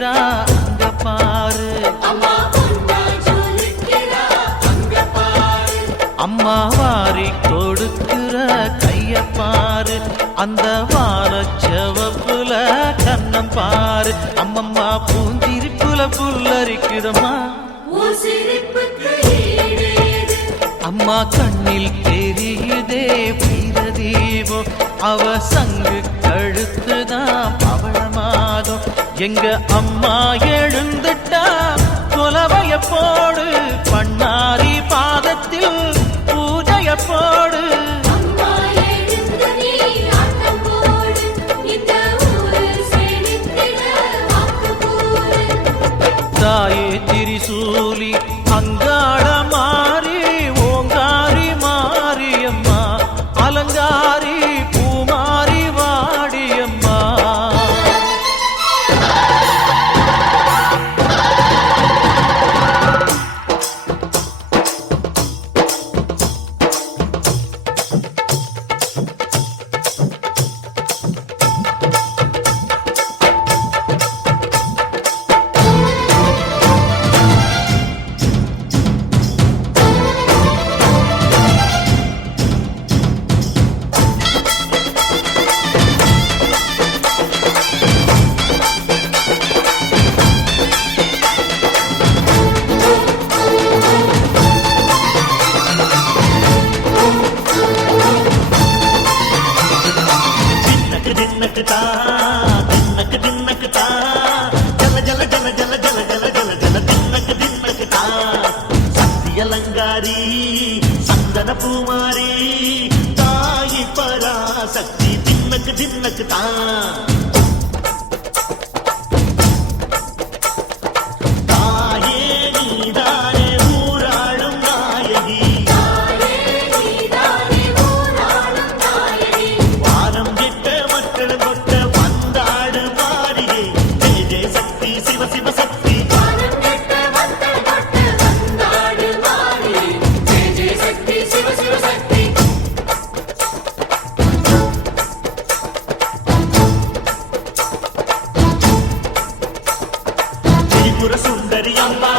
ஜொலிக்கிறா அங்க பாரு, அம்மா வாரி கொடுக்கிற கைய பாரு, அந்த வாரச்சவப்புல கண்ணம் பாரு, அம்மம்மா பூஞ்சிரிப்புல புல்லரிக்குதம்மா, அம்மா கண்ணில் தெரியுதே வீர தீபம், அவ சங்கு கழுத்துதான் பவளமாகும், எங்க அம்மா எழுந்துட்டா கொலவைய போடு, பண்ணாரி பாதத்தில் பூஜைய போடு, தாயே திரிசூலி அங்காட மாறி ஓங்காரி மாரியம்மா, அலங்காரி பூமாரி வாடியம்மா. அலங்காரி சந்தன பூமாரி தாயி பராசக்தி தின்னக்கு தின்னக்கு தான், தாயே நீதானே ஊராளும் நாயகி, வாரம் கெட்ட மக்கள் கொட்ட வந்தாடு மாறியே, ஜெய ஜெய சக்தி சிவ சிவ சக்தி, சுந்தரி அம்மா